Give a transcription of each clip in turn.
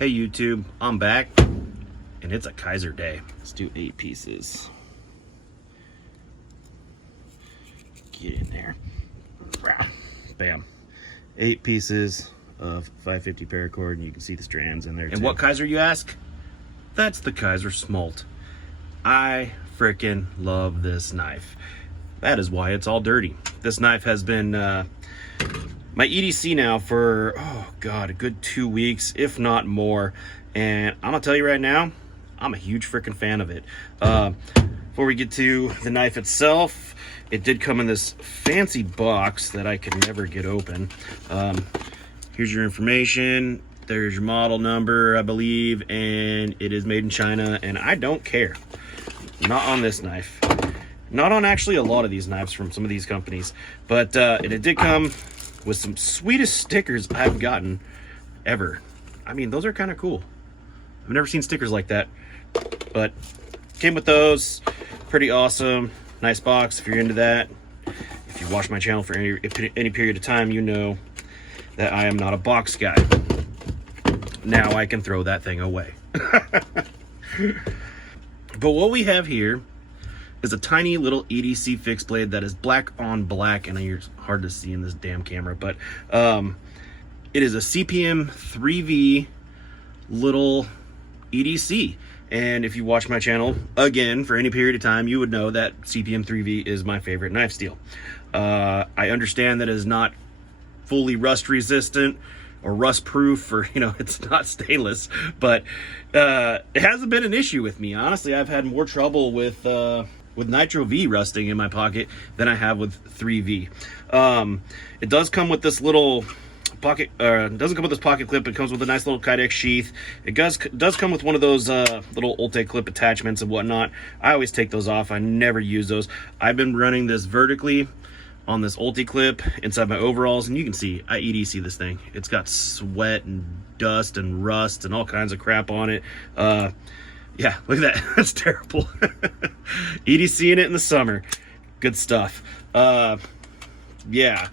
Hey YouTube, I'm back, and it's a KIZER day. Let's do 8 pieces. Get in there. Bam. 8 pieces of 550 paracord, and you can see the strands in there too. And what KIZER, you ask? That's the KIZER SMOLT. I frickin' love this knife. That is why it's all dirty. This knife has been my EDC now for, oh God, a good 2 weeks, if not more. And I'm gonna tell you right now, I'm a huge freaking fan of it. Before we get to the knife itself, it did come in this fancy box that I could never get open. Here's your information. There's your model number, I believe, and it is made in China, and I don't care. Not on this knife. Not on actually a lot of these knives from some of these companies, but it did come with some sweetest stickers I've gotten ever. I mean, those are kind of cool. I've never seen stickers like that, but came with those. Pretty awesome. Nice box if you're into that. If you watch my channel for any period of time, you know that I am not a box guy. Now I can throw that thing away. But what we have here is a tiny little EDC fixed blade that is black on black, and it's hard to see in this damn camera, but it is a CPM 3V little EDC. And if you watch my channel, again, for any period of time, you would know that CPM 3V is my favorite knife steel. I understand that it is not fully rust resistant or rust proof, or, you know, it's not stainless, but it hasn't been an issue with me. Honestly, I've had more trouble with Nitro V rusting in my pocket than I have with 3V. It does come with this little pocket, it doesn't come with this pocket clip. It comes with a nice little Kydex sheath. It does come with one of those little Ulte clip attachments and whatnot. I always take those off. I never use those. I've been running this vertically on this Ulte clip inside my overalls, and you can see I EDC this thing. It's got sweat and dust and rust and all kinds of crap on it. Yeah, look at that. That's terrible. EDCing it in the summer. Good stuff. Yeah.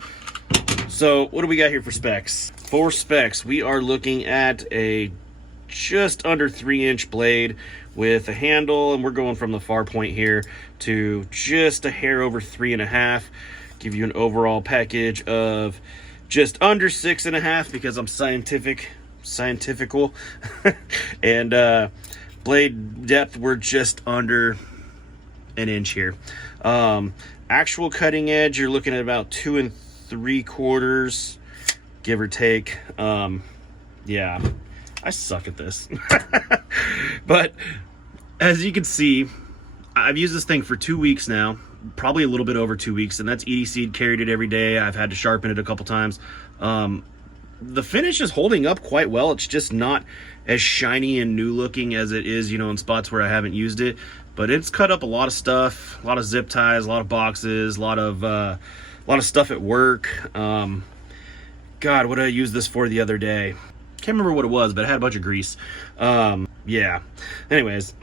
So what do we got here for specs? For specs, we are looking at a just under 3-inch blade with a handle, and we're going from the far point here to just a hair over 3.5. Give you an overall package of just under 6.5 because I'm scientifical. And blade depth, we're just under an inch here. Actual cutting edge, you're looking at about 2 3/4, give or take. Yeah, I suck at this. But as you can see, I've used this thing for 2 weeks now, probably a little bit over 2 weeks, and that's EDC'd, carried it every day. I've had to sharpen it a couple times. The finish is holding up quite well. It's just not as shiny and new looking as it is, you know, in spots where I haven't used it, but it's cut up a lot of stuff, a lot of zip ties, a lot of boxes, a lot of stuff at work. God, what did I use this for the other day? Can't remember what it was, but it had a bunch of grease. Yeah. Anyways,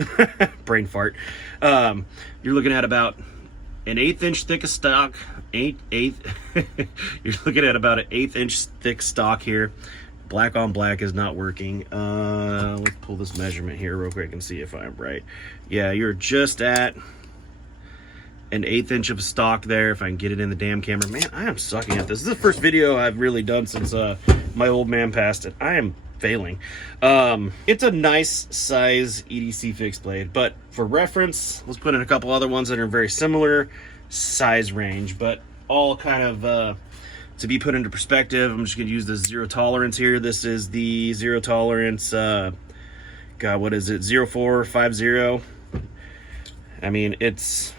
brain fart. You're looking at about an 1/8 inch thick of stock. You're looking at about an 1/8 inch thick stock here. Black on black is not working. Let's pull this measurement here real quick and see if I'm right. Yeah, you're just at an 1/8 inch of stock there, if I can get it in the damn camera. Man, I am sucking at this. This is the first video I've really done since my old man passed it. I am failing. It's a nice size EDC fixed blade, but for reference, let's put in a couple other ones that are very similar size range, but all kind of to be put into perspective. I'm just going to use the zero tolerance here. This is the zero tolerance, God, what is it, 0450. I mean, it's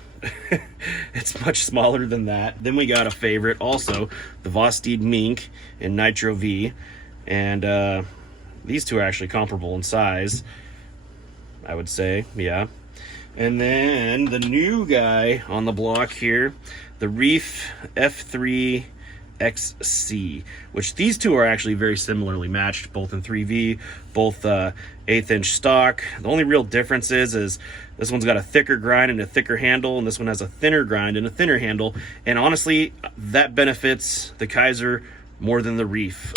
it's much smaller than that. Then we got a favorite also, the Vosteed Mink in Nitro V, and these two are actually comparable in size, I would say. Yeah. And then the new guy on the block here, the Reef F3 XC, which these two are actually very similarly matched, both in 3V, both 1/8 inch stock. The only real difference is this one's got a thicker grind and a thicker handle, and this one has a thinner grind and a thinner handle. And honestly, that benefits the KIZER more than the reef.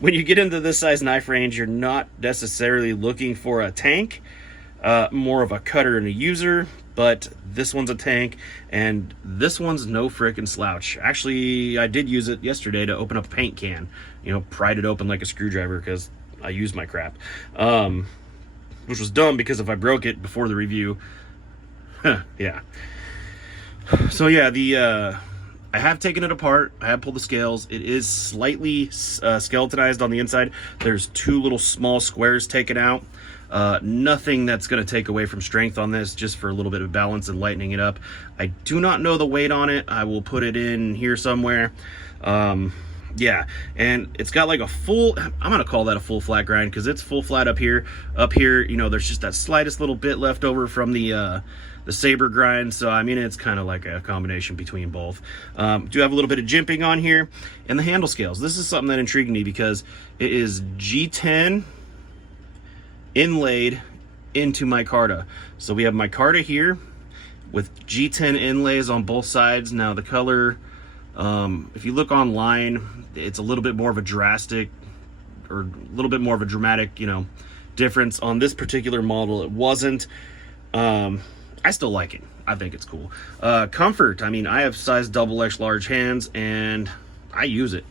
When you get into this size knife range, you're not necessarily looking for a tank, more of a cutter and a user, but this one's a tank, and this one's no frickin' slouch. Actually, I did use it yesterday to open up a paint can, you know, pried it open like a screwdriver because I use my crap, which was dumb because if I broke it before the review, yeah. So yeah, I have taken it apart. I have pulled the scales. It is slightly skeletonized on the inside. There's 2 little small squares taken out. Nothing that's going to take away from strength on this, just for a little bit of balance and lightening it up. I do not know the weight on it. I will put it in here somewhere. Yeah, and it's got like a full, I'm gonna call that a full flat grind because it's full flat up here. Up here, you know, there's just that slightest little bit left over from the saber grind. So I mean, it's kind of like a combination between both. Do have a little bit of jimping on here, and the handle scales. This is something that intrigued me because it is G10 inlaid into micarta. So we have micarta here with G10 inlays on both sides. Now the color, if you look online, it's a little bit more of a drastic, or a little bit more of a dramatic, you know, difference. On this particular model, it wasn't. I still like it. I think it's cool. Comfort. I mean, I have size XX large hands, and I use it.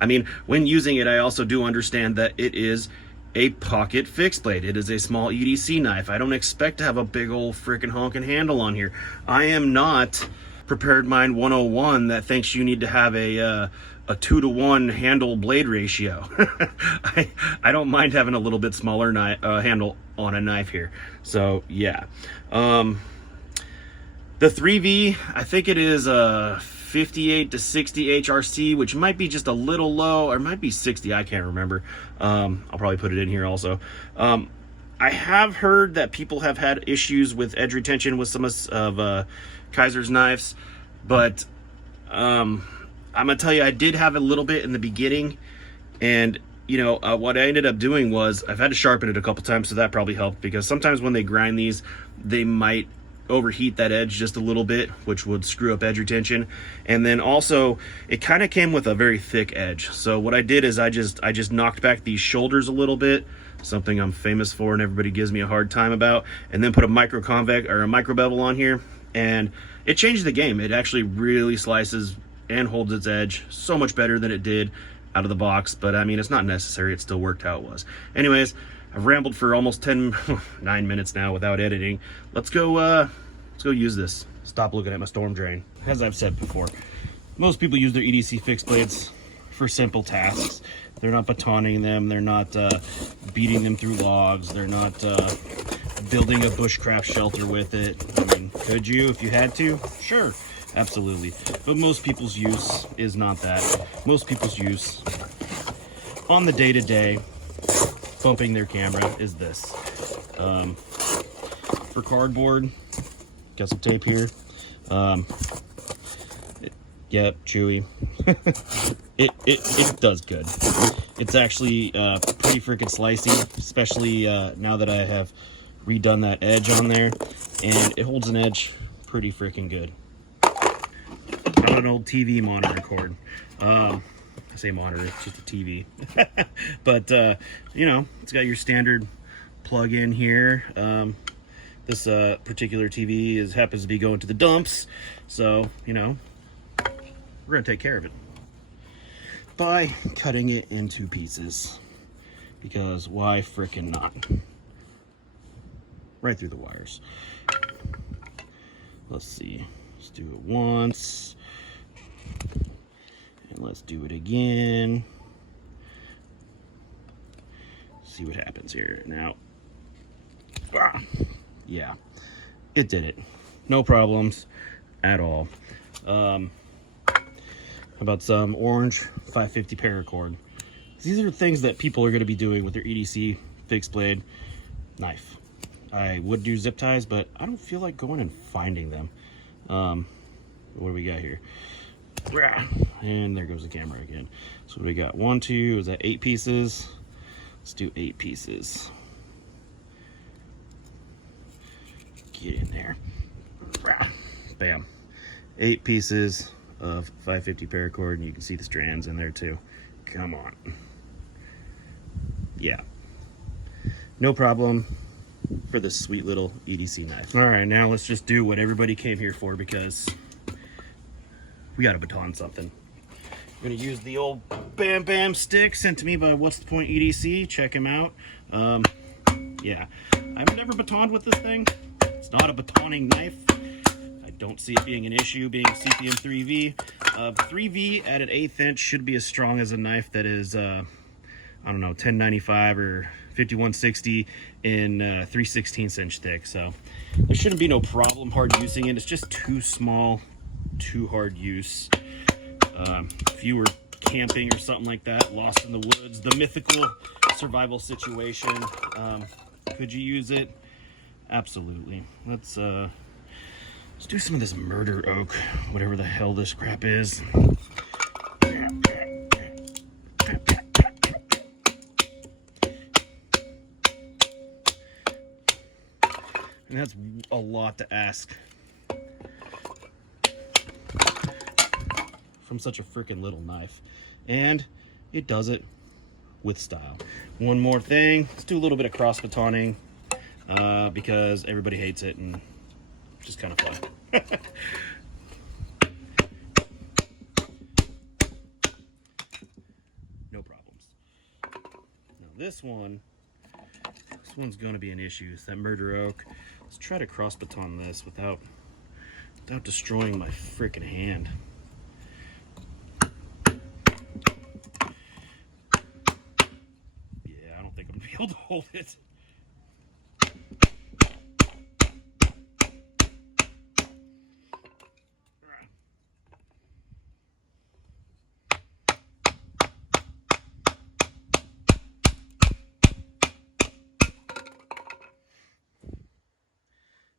I mean, when using it, I also do understand that it is a pocket fixed blade. It is a small EDC knife. I don't expect to have a big old freaking honking handle on here. I am not Prepared Mind 101 that thinks you need to have a 2-to-1 handle blade ratio. I don't mind having a little bit smaller handle on a knife here. So yeah, the 3V, I think it is 58 to 60 HRC, which might be just a little low, or it might be 60. I can't remember. I'll probably put it in here also. I have heard that people have had issues with edge retention with some of KIZER's knives, but I'm gonna tell you, I did have a little bit in the beginning, and you know, what I ended up doing was I've had to sharpen it a couple times, so that probably helped, because sometimes when they grind these, they might overheat that edge just a little bit, which would screw up edge retention. And then also it kind of came with a very thick edge. So what I did is I just knocked back these shoulders a little bit, something I'm famous for and everybody gives me a hard time about, and then put a micro convex or a micro bevel on here, and it changed the game. It actually really slices and holds its edge so much better than it did out of the box. But I mean, it's not necessary. It still worked how it was. Anyways, I've rambled for almost 9 minutes now without editing. Let's go use this. Stop looking at my storm drain. As I've said before, most people use their EDC fixed blades for simple tasks. They're not batoning them. They're not beating them through logs. They're not building a bushcraft shelter with it. I mean, could you if you had to? Sure, absolutely. But most people's use is not that. Most people's use on the day-to-day bumping their camera is this. For cardboard, got some tape here. Yep, chewy. it does good. It's actually pretty freaking slicey, especially now that I have redone that edge on there, and it holds an edge pretty freaking good. Got an old TV monitor cord. I say monitor, it's just a TV. But you know, it's got your standard plug in here. This particular TV happens to be going to the dumps, so you know, we're gonna take care of it by cutting it into pieces, because why frickin' not? Right through the wires. Let's see, let's do it once, and let's do it again. See what happens here now. Yeah, it did it. No problems at all. How about some orange 550 paracord? These are things that people are going to be doing with their EDC fixed blade knife. I would do zip ties, but I don't feel like going and finding them. What do we got here? And there goes the camera again. So what do we got? 1, 2, is that 8 pieces? Let's do 8 pieces. Get in there. Bam. 8 pieces of 550 paracord, and you can see the strands in there too. Come on. Yeah, no problem for this sweet little EDC knife. All right, now let's just do what everybody came here for, because we gotta baton something. I'm gonna use the old Bam Bam stick sent to me by What's the Point EDC. Check him out. Yeah, I've never batoned with this thing. It's not a batoning knife. I don't see it being an issue, being CPM 3V. 3V at an 1/8 inch should be as strong as a knife that is, I don't know, 1095 or 5160 in 3/16 inch thick. So there shouldn't be no problem hard using it. It's just too small, too hard use. If you were camping or something like that, lost in the woods, the mythical survival situation, could you use it? Absolutely. Let's do some of this murder oak, whatever the hell this crap is. And that's a lot to ask from such a freaking little knife. And it does it with style. One more thing, let's do a little bit of cross batoning, because everybody hates it and it's just kind of fun. No problems. Now this one's gonna be an issue. It's that murder oak. Let's try to cross baton this without destroying my freaking hand. Yeah, I don't think I'm gonna be able to hold it.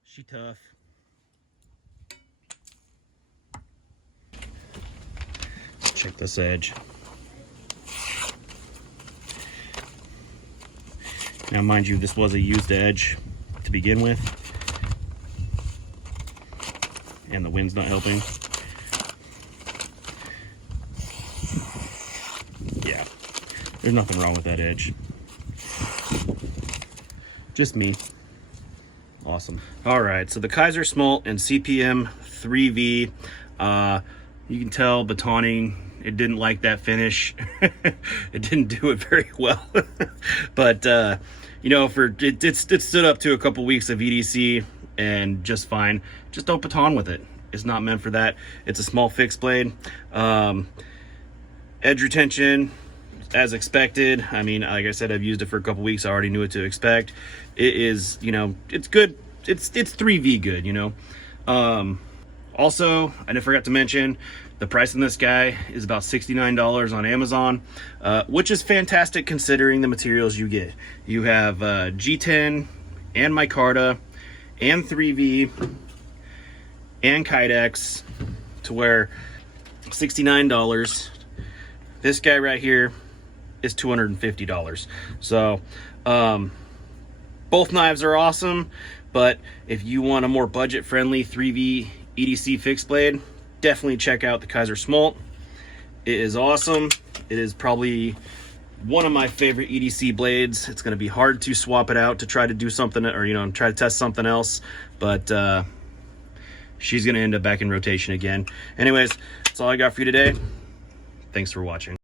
She tough. Check this edge. Now, mind you, this was a used edge to begin with, and the wind's not helping. Yeah, there's nothing wrong with that edge. Just me. Awesome. All right, so the KIZER SMOLT and CPM 3V, you can tell batoning, it didn't like that finish. It didn't do it very well. But you know, it stood up to a couple weeks of EDC and just fine. Just don't baton with it. It's not meant for that. It's a small fixed blade. Edge retention, as expected. I mean, like I said, I've used it for a couple weeks. I already knew what to expect. It is, you know, it's good. It's 3V good, you know. Also, I forgot to mention, the price on this guy is about $69 on Amazon, which is fantastic considering the materials you get. You have G10 and micarta and 3V and Kydex, to where $69. This guy right here is $250. So both knives are awesome, but if you want a more budget-friendly 3V EDC fixed blade, definitely check out the KIZER SMOLT. It is awesome. It is probably one of my favorite EDC blades. It's going to be hard to swap it out to try to do something, or, you know, try to test something else, but she's going to end up back in rotation again. Anyways, that's all I got for you today. Thanks for watching.